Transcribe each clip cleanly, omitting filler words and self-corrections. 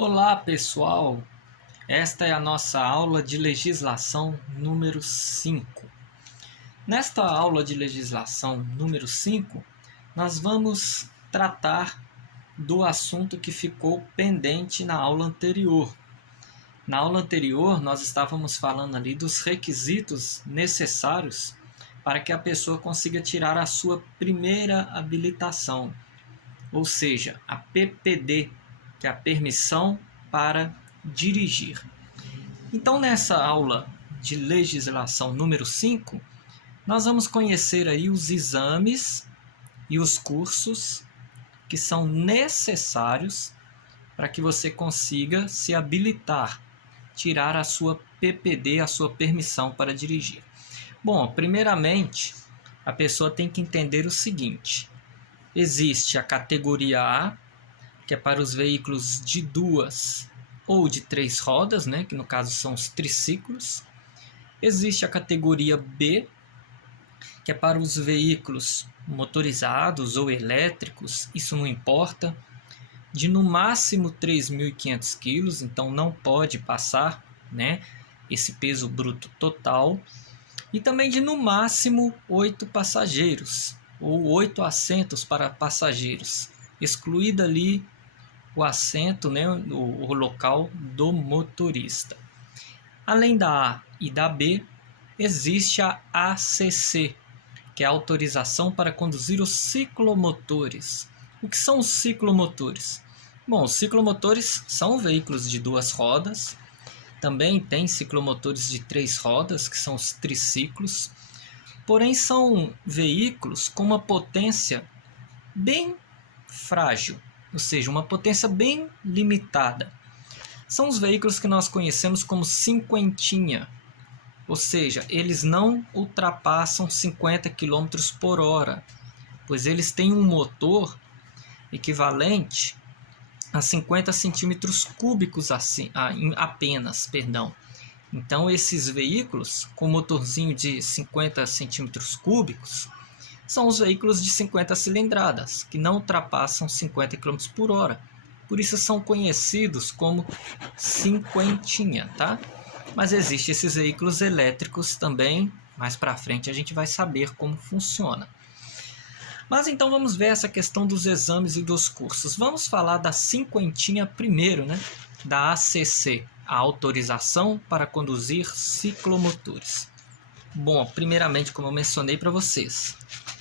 Olá, pessoal! Esta é a nossa aula de legislação número 5. Nesta aula de legislação número 5, nós vamos tratar do assunto que ficou pendente na aula anterior. Na aula anterior, nós estávamos falando ali dos requisitos necessários para que a pessoa consiga tirar a sua primeira habilitação, ou seja, a PPD, que é a permissão para dirigir. Então, nessa aula de legislação número 5, nós vamos conhecer aí os exames e os cursos que são necessários para que você consiga se habilitar, tirar a sua PPD, a sua permissão para dirigir. Bom, primeiramente, a pessoa tem que entender o seguinte: existe a categoria A, que é para os veículos de 2 ou de 3 rodas, né, que no caso são os triciclos. Existe a categoria B, que é para os veículos motorizados ou elétricos, isso não importa, de no máximo 3.500 kg, então não pode passar, né, esse peso bruto total. E também de no máximo 8 passageiros, ou 8 assentos para passageiros, excluído ali o assento, né, o local do motorista. Além da A e da B, existe a ACC, que é a autorização para conduzir os ciclomotores. O que são os ciclomotores? Bom, os ciclomotores são veículos de 2 rodas, também tem ciclomotores de 3 rodas, que são os triciclos, porém são veículos com uma potência bem frágil, ou seja, uma potência bem limitada. São os veículos que nós conhecemos como cinquentinha, ou seja, eles não ultrapassam 50 km por hora, pois eles têm um motor equivalente a 50 centímetros cúbicos apenas. Então, esses veículos com motorzinho de 50 centímetros cúbicos são os veículos de 50 cilindradas, que não ultrapassam 50 km por hora. Por isso são conhecidos como cinquentinha, tá? Mas existem esses veículos elétricos também, mais para frente a gente vai saber como funciona. Mas então vamos ver essa questão dos exames e dos cursos. Vamos falar da cinquentinha primeiro, né? Da ACC, a autorização para conduzir ciclomotores. Bom, primeiramente, como eu mencionei para vocês,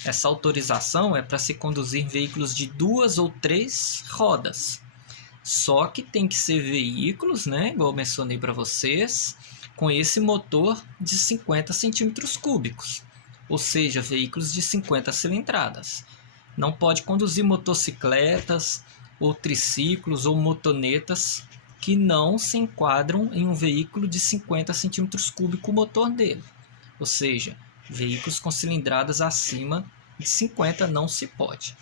essa autorização é para se conduzir veículos de 2 ou 3 rodas. Só que tem que ser veículos, né, igual eu mencionei para vocês, com esse motor de 50 centímetros cúbicos, ou seja, veículos de 50 cilindradas. Não pode conduzir motocicletas, ou triciclos, ou motonetas que não se enquadram em um veículo de 50 centímetros cúbicos o motor dele. Ou seja, veículos com cilindradas acima de 50 não se pode.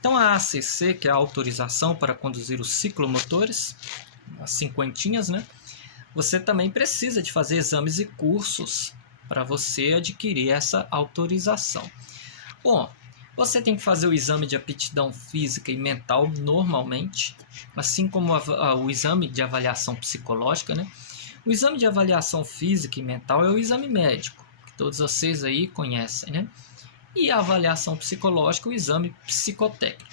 Então a ACC, que é a autorização para conduzir os ciclomotores, as cinquentinhas, né? Você também precisa de fazer exames e cursos para você adquirir essa autorização. Bom, você tem que fazer o exame de aptidão física e mental normalmente, assim como o exame de avaliação psicológica, né? O exame de avaliação física e mental é o exame médico, que todos vocês aí conhecem, né? E a avaliação psicológica, o exame psicotécnico.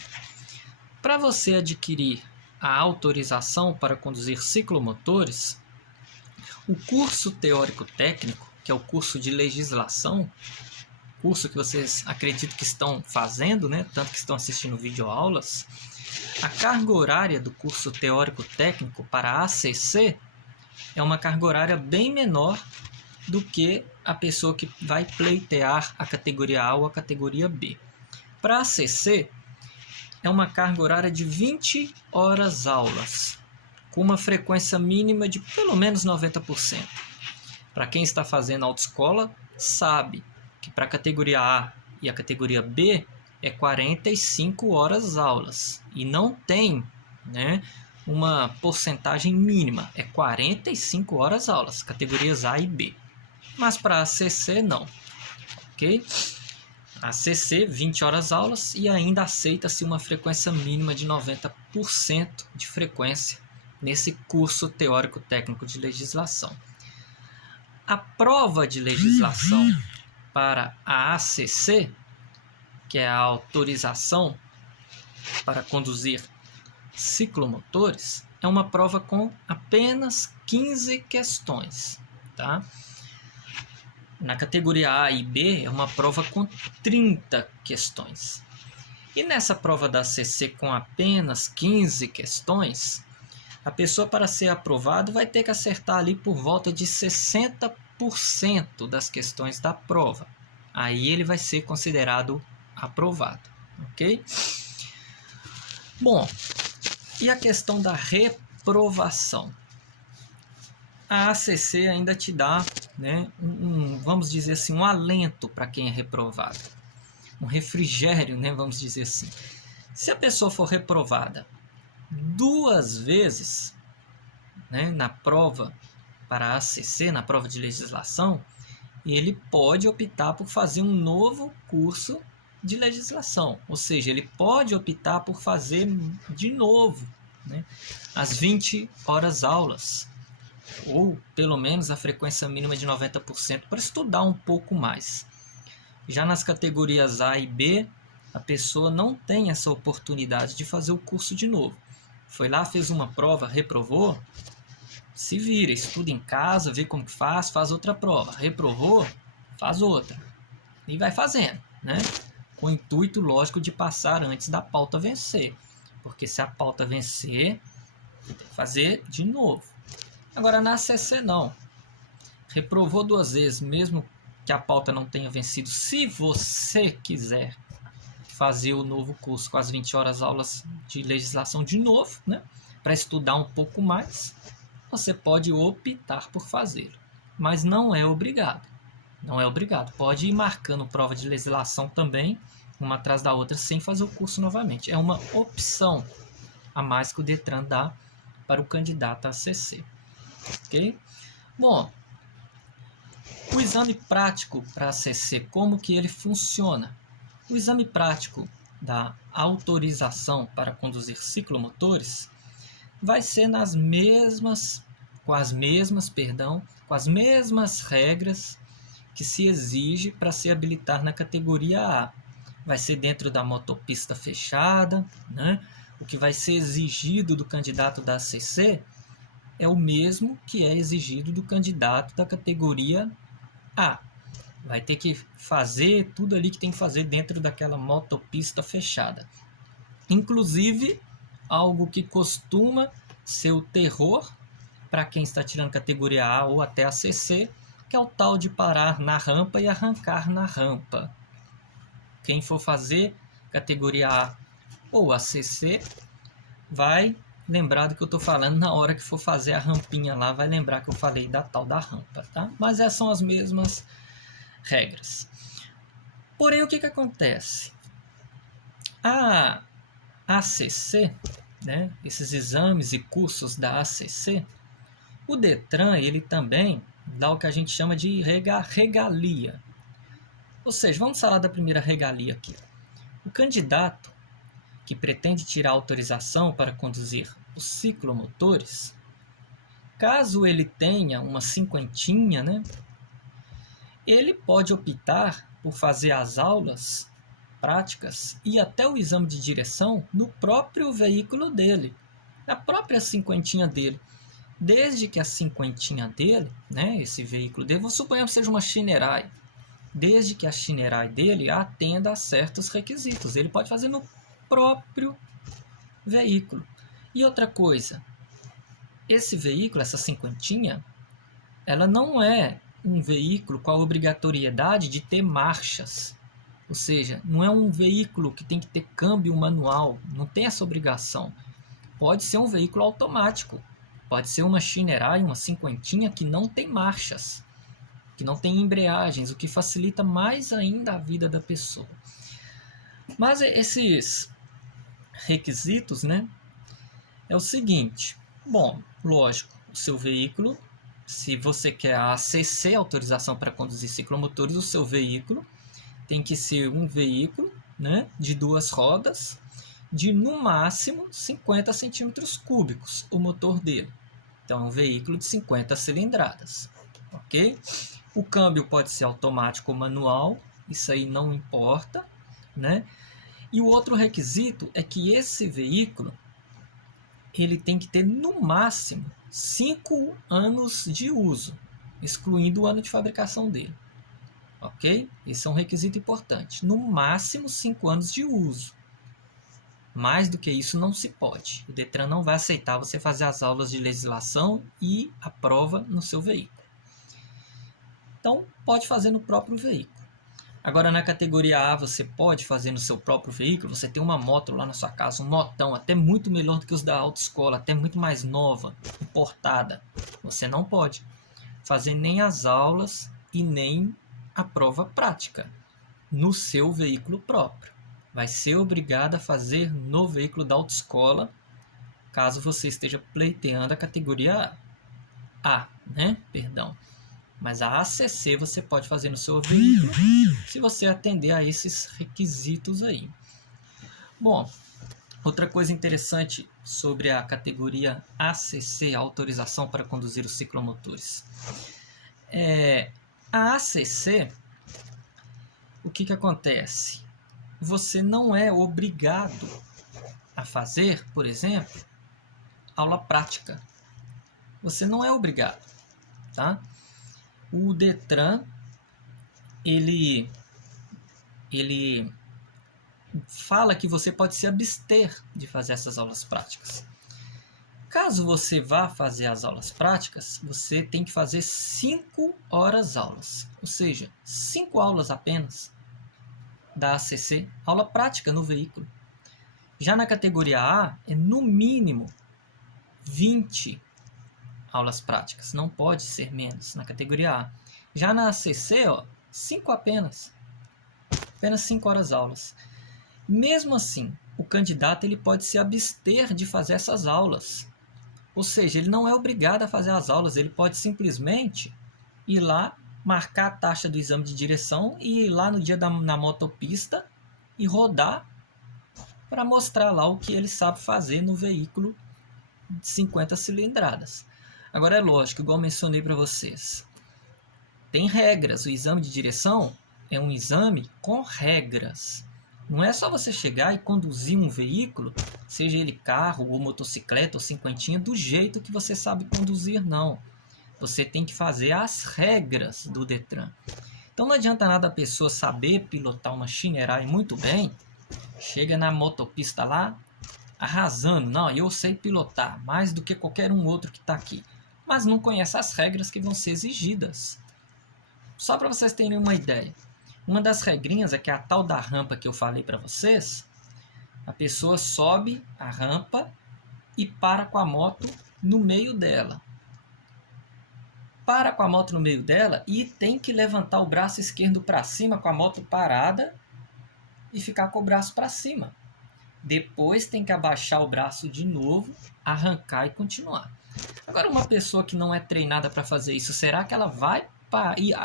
Para você adquirir a autorização para conduzir ciclomotores, o curso teórico técnico, que é o curso de legislação, curso que vocês acreditam que estão fazendo, né? Tanto que estão assistindo videoaulas, a carga horária do curso teórico técnico para a ACC é uma carga horária bem menor do que a pessoa que vai pleitear a categoria A ou a categoria B. Para a ACC, é uma carga horária de 20 horas aulas, com uma frequência mínima de pelo menos 90%. Para quem está fazendo autoescola, sabe que para a categoria A e a categoria B é 45 horas aulas, e não tem, né, uma porcentagem mínima, é 45 horas aulas, categorias A e B. Mas para a ACC não, ok? A ACC, 20 horas aulas e ainda aceita-se uma frequência mínima de 90% de frequência nesse curso teórico técnico de legislação. A prova de legislação para a ACC, que é a autorização para conduzir ciclomotores, é uma prova com apenas 15 questões, tá? Na categoria A e B é uma prova com 30 questões. E nessa prova da ACC com apenas 15 questões, a pessoa, para ser aprovado, vai ter que acertar ali por volta de 60% das questões da prova. Aí ele vai ser considerado aprovado, ok? Bom, e a questão da reprovação? A ACC ainda te dá, né, vamos dizer assim, um alento para quem é reprovado. Um refrigério, né, vamos dizer assim. Se a pessoa for reprovada 2 vezes, né, na prova para a ACC, na prova de legislação, ele pode optar por fazer um novo curso de legislação. Ou seja, ele pode optar por fazer de novo, né, as 20 horas aulas, ou pelo menos a frequência mínima de 90%, para estudar um pouco mais. Já nas categorias A e B, a pessoa não tem essa oportunidade de fazer o curso de novo. Foi lá, fez uma prova, reprovou, se vira, estuda em casa, vê como que faz outra prova. Reprovou, faz outra. E vai fazendo, né? Com o intuito, lógico, de passar antes da pauta vencer. Porque se a pauta vencer, tem que fazer de novo. Agora, na ACC, não. Reprovou 2 vezes, mesmo que a pauta não tenha vencido. Se você quiser fazer o novo curso com as 20 horas aulas de legislação de novo, né, para estudar um pouco mais, você pode optar por fazê-lo. Mas não é obrigado. Não é obrigado. Pode ir marcando prova de legislação também, uma atrás da outra, sem fazer o curso novamente. É uma opção a mais que o Detran dá para o candidato a ACC. Ok? Bom, o exame prático para ACC, como que ele funciona? O exame prático da autorização para conduzir ciclomotores vai ser com as mesmas regras que se exige para se habilitar na categoria A. Vai ser dentro da motopista fechada, né? O que vai ser exigido do candidato da ACC é o mesmo que é exigido do candidato da categoria A. Vai ter que fazer tudo ali que tem que fazer dentro daquela motopista fechada. Inclusive, algo que costuma ser o terror para quem está tirando categoria A ou até ACC, que é o tal de parar na rampa e arrancar na rampa. Quem for fazer categoria A ou ACC vai lembrar do que eu estou falando na hora que for fazer a rampinha lá, vai lembrar que eu falei da tal da rampa, tá? Mas essas são as mesmas regras. Porém, o que acontece? A ACC, né, esses exames e cursos da ACC, o Detran, ele também dá o que a gente chama de regalia. Ou seja, vamos falar da primeira regalia aqui. O candidato que pretende tirar autorização para conduzir os ciclomotores, caso ele tenha uma cinquentinha, né, ele pode optar por fazer as aulas práticas e até o exame de direção no próprio veículo dele, na própria cinquentinha dele. Desde que a cinquentinha dele, né, esse veículo dele, vamos suponhar que seja uma Shinerai, desde que a Shinerai dele atenda a certos requisitos, ele pode fazer no próprio veículo. E outra coisa, esse veículo, essa cinquentinha, ela não é um veículo com a obrigatoriedade de ter marchas. Ou seja, não é um veículo que tem que ter câmbio manual, não tem essa obrigação. Pode ser um veículo automático, pode ser uma Shinerai, uma cinquentinha que não tem marchas, que não tem embreagens, o que facilita mais ainda a vida da pessoa. Mas esses requisitos, né, é o seguinte. Bom, lógico, o seu veículo, se você quer a ACC, autorização para conduzir ciclomotores, o seu veículo tem que ser um veículo, né, de 2 rodas de no máximo 50 centímetros cúbicos o motor dele. Então é um veículo de 50 cilindradas, ok? O câmbio pode ser automático ou manual, isso aí não importa, né? E o outro requisito é que esse veículo ele tem que ter no máximo 5 anos de uso, excluindo o ano de fabricação dele. Ok? Esse é um requisito importante. No máximo 5 anos de uso. Mais do que isso não se pode. O Detran não vai aceitar você fazer as aulas de legislação e a prova no seu veículo. Então, pode fazer no próprio veículo. Agora, na categoria A, você pode fazer no seu próprio veículo. Você tem uma moto lá na sua casa, um motão, até muito melhor do que os da autoescola, até muito mais nova, importada. Você não pode fazer nem as aulas e nem a prova prática no seu veículo próprio. Vai ser obrigado a fazer no veículo da autoescola, caso você esteja pleiteando a categoria A, né? Perdão. Mas a ACC você pode fazer no seu veículo se você atender a esses requisitos aí. Bom, outra coisa interessante sobre a categoria ACC, autorização para conduzir os ciclomotores. A ACC, o que acontece? Você não é obrigado a fazer, por exemplo, aula prática. Você não é obrigado, tá? O Detran, ele fala que você pode se abster de fazer essas aulas práticas. Caso você vá fazer as aulas práticas, você tem que fazer 5 horas aulas, ou seja, 5 aulas apenas da ACC, aula prática no veículo. Já na categoria A, é no mínimo 20 aulas práticas, não pode ser menos na categoria A. Já na ACC, 5 apenas 5 horas aulas. Mesmo assim, o candidato ele pode se abster de fazer essas aulas. Ou seja, ele não é obrigado a fazer as aulas, ele pode simplesmente ir lá, marcar a taxa do exame de direção e ir lá no dia na motopista e rodar para mostrar lá o que ele sabe fazer no veículo de 50 cilindradas. Agora é lógico, igual mencionei para vocês, tem regras. O exame de direção é um exame com regras. Não é só você chegar e conduzir um veículo, seja ele carro ou motocicleta ou cinquentinha, do jeito que você sabe conduzir, não. Você tem que fazer as regras do Detran. Então não adianta nada a pessoa saber pilotar uma Shinerai muito bem, chega na motopista lá, arrasando. Não, eu sei pilotar mais do que qualquer um outro que está aqui. Mas não conhece as regras que vão ser exigidas. Só para vocês terem uma ideia. Uma das regrinhas é que a tal da rampa que eu falei para vocês, a pessoa sobe a rampa e para com a moto no meio dela. Para com a moto no meio dela e tem que levantar o braço esquerdo para cima com a moto parada e ficar com o braço para cima. Depois tem que abaixar o braço de novo, arrancar e continuar. Agora, uma pessoa que não é treinada para fazer isso, será que ela vai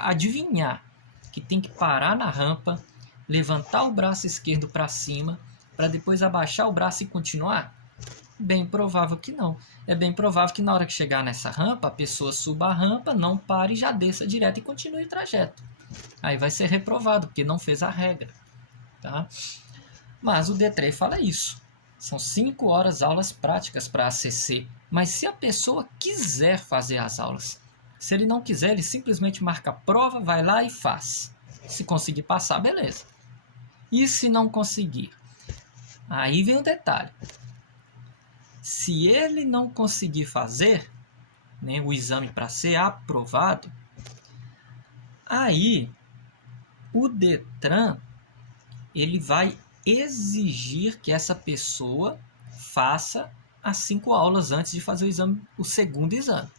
adivinhar que tem que parar na rampa, levantar o braço esquerdo para cima, para depois abaixar o braço e continuar? Bem provável que não. É bem provável que na hora que chegar nessa rampa, a pessoa suba a rampa, não pare e já desça direto e continue o trajeto. Aí vai ser reprovado, porque não fez a regra. Tá? Mas o D3 fala isso. São 5 horas aulas práticas para ACC. Mas se a pessoa quiser fazer as aulas, se ele não quiser, ele simplesmente marca a prova, vai lá e faz. Se conseguir passar, beleza. E se não conseguir? Aí vem o detalhe. Se ele não conseguir fazer, né, o exame para ser aprovado, aí o Detran ele vai exigir que essa pessoa faça as 5 aulas antes de fazer o segundo exame.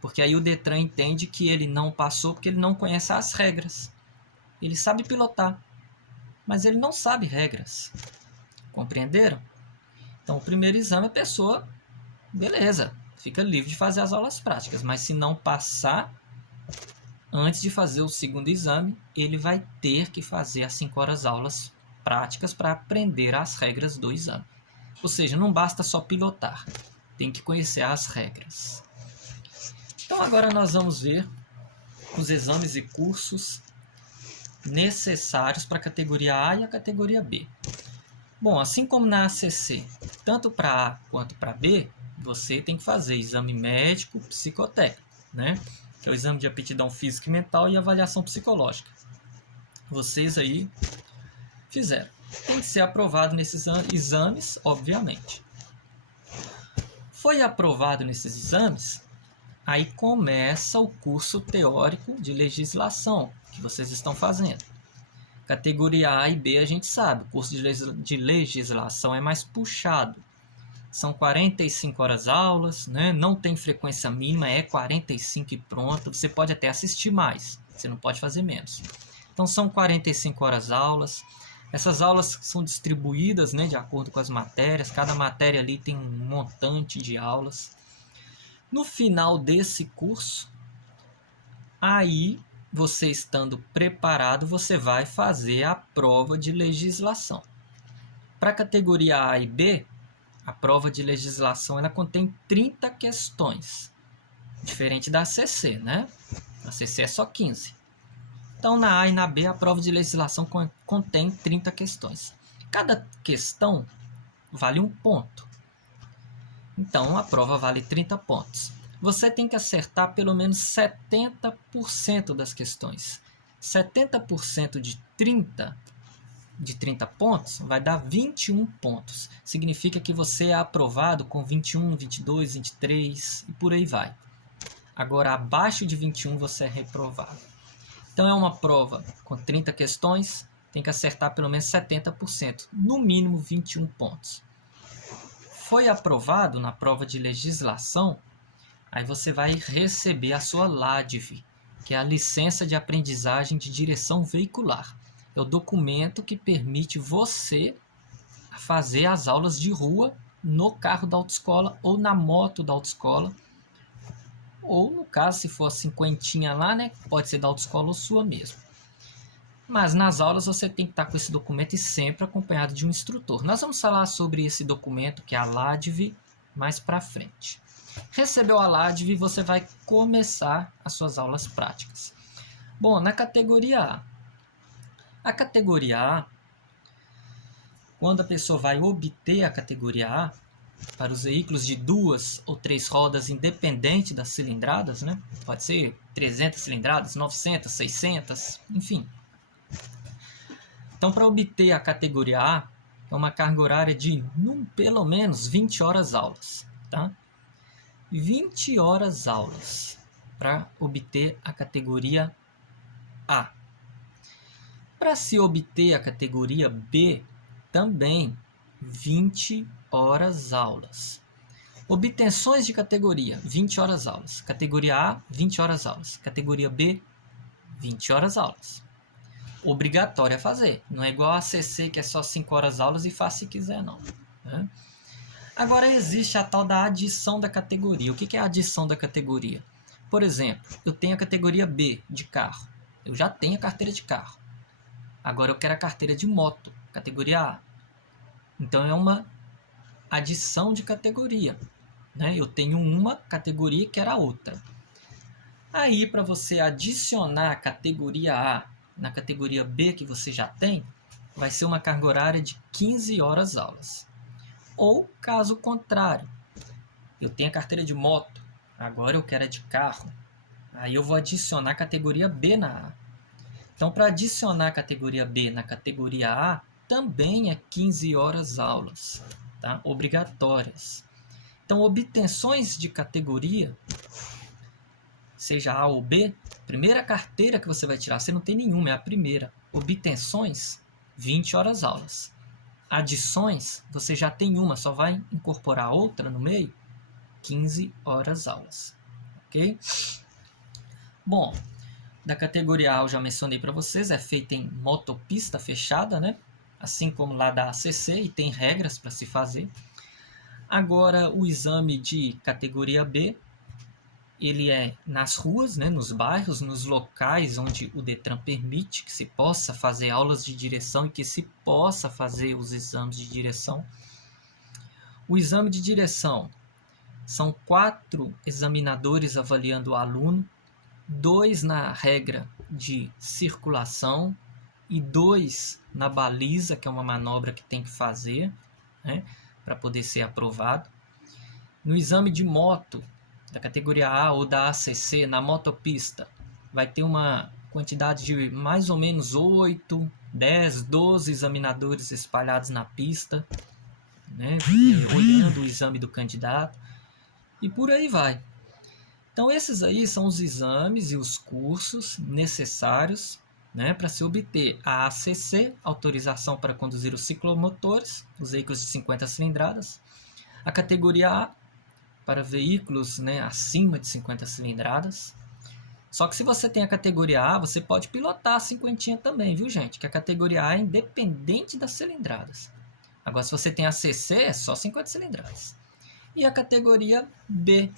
Porque aí o Detran entende que ele não passou porque ele não conhece as regras. Ele sabe pilotar, mas ele não sabe regras. Compreenderam? Então, o primeiro exame, a pessoa, beleza, fica livre de fazer as aulas práticas. Mas se não passar, antes de fazer o segundo exame, ele vai ter que fazer as 5 horas aulas práticas para aprender as regras do exame. Ou seja, não basta só pilotar, tem que conhecer as regras. Então agora nós vamos ver os exames e cursos necessários para a categoria A e a categoria B. Bom, assim como na ACC, tanto para A quanto para B, você tem que fazer exame médico psicotécnico, né? Que é o exame de aptidão física e mental e avaliação psicológica. Vocês aí fizeram. Tem que ser aprovado nesses exames, obviamente. Foi aprovado nesses exames, aí começa o curso teórico de legislação que vocês estão fazendo. Categoria A e B a gente sabe, o curso de legislação é mais puxado. São 45 horas aulas, né? Não tem frequência mínima, é 45 e pronto. Você pode até assistir mais, você não pode fazer menos. Então são 45 horas aulas. Essas aulas são distribuídas, né, de acordo com as matérias. Cada matéria ali tem um montante de aulas. No final desse curso, aí você estando preparado, você vai fazer a prova de legislação. Para a categoria A e B, a prova de legislação ela contém 30 questões. Diferente da ACC, né? A ACC é só 15. Então, na A e na B, a prova de legislação contém 30 questões. Cada questão vale 1 ponto. Então, a prova vale 30 pontos. Você tem que acertar pelo menos 70% das questões. 70% de 30 pontos vai dar 21 pontos. Significa que você é aprovado com 21, 22, 23 e por aí vai. Agora, abaixo de 21 você é reprovado. Então, é uma prova com 30 questões, tem que acertar pelo menos 70%, no mínimo 21 pontos. Foi aprovado na prova de legislação, aí você vai receber a sua LADV, que é a licença de aprendizagem de direção veicular. É o documento que permite você fazer as aulas de rua no carro da autoescola ou na moto da autoescola. Ou, no caso, se for cinquentinha lá, né, pode ser da autoescola ou sua mesmo. Mas nas aulas você tem que estar com esse documento e sempre acompanhado de um instrutor. Nós vamos falar sobre esse documento, que é a LADV, mais para frente. Recebeu a LADV, você vai começar as suas aulas práticas. Bom, na categoria A. A categoria A, quando a pessoa vai obter a categoria A, para os veículos de 2 ou 3 rodas, independente das cilindradas, né? Pode ser 300 cilindradas, 900, 600, enfim. Então, para obter a categoria A, é uma carga horária de pelo menos 20 horas aulas, tá? 20 horas aulas para obter a categoria A. Para se obter a categoria B, também 20 horas aulas. Obtenções de categoria, 20 horas aulas. Categoria A, 20 horas aulas. Categoria B, 20 horas aulas. Obrigatório a fazer. Não é igual a ACC, que é só 5 horas aulas e faz se quiser, não. Né? Agora, existe a tal da adição da categoria. O que é a adição da categoria? Por exemplo, eu tenho a categoria B de carro. Eu já tenho a carteira de carro. Agora eu quero a carteira de moto, categoria A. Então é uma adição de categoria, né? Eu tenho uma categoria que era outra. Aí, para você adicionar a categoria A na categoria B que você já tem, vai ser uma carga horária de 15 horas aulas. Ou, caso contrário, eu tenho a carteira de moto, agora eu quero a de carro. Aí eu vou adicionar a categoria B na A. Então, para adicionar a categoria B na categoria A, também é 15 horas aulas, tá? Obrigatórias. Então, obtenções de categoria, seja A ou B, primeira carteira que você vai tirar, você não tem nenhuma, é a primeira. Obtenções, 20 horas aulas. Adições, você já tem uma, só vai incorporar outra no meio, 15 horas aulas. Ok? Bom, da categoria A eu já mencionei para vocês, é feita em motopista fechada, né? Assim como lá da ACC, e tem regras para se fazer. Agora, o exame de categoria B, ele é nas ruas, né? Nos bairros, nos locais onde o Detran permite que se possa fazer aulas de direção e que se possa fazer os exames de direção. O exame de direção. São 4 examinadores avaliando o aluno, 2 na regra de circulação e 2 na baliza, que é uma manobra que tem que fazer, né, para poder ser aprovado. No exame de moto, da categoria A ou da ACC, na motopista, vai ter uma quantidade de mais ou menos 8, 10, 12 examinadores espalhados na pista, né, olhando o exame do candidato, e por aí vai. Então esses aí são os exames e os cursos necessários, né, para se obter a ACC, autorização para conduzir os ciclomotores, os veículos de 50 cilindradas, a categoria A, para veículos, né, acima de 50 cilindradas. Só que se você tem a categoria A, você pode pilotar a cinquentinha também, viu, gente? Que a categoria A é independente das cilindradas. Agora, se você tem a CC, é só 50 cilindradas. E a categoria B,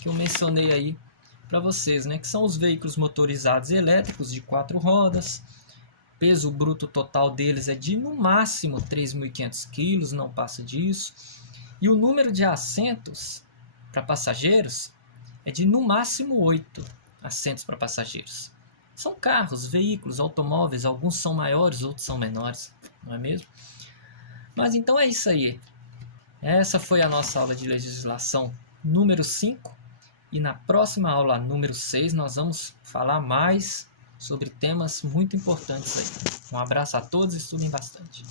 que eu mencionei aí para vocês, né? Que são os veículos motorizados elétricos de 4 rodas. Peso bruto total deles é de, no máximo, 3.500 kg, não passa disso. E o número de assentos para passageiros é de, no máximo, 8 assentos para passageiros. São carros, veículos, automóveis, alguns são maiores, outros são menores, não é mesmo? Mas então é isso aí. Essa foi a nossa aula de legislação número 5. E na próxima aula, número 6, nós vamos falar mais sobre temas muito importantes aí. Um abraço a todos e estudem bastante.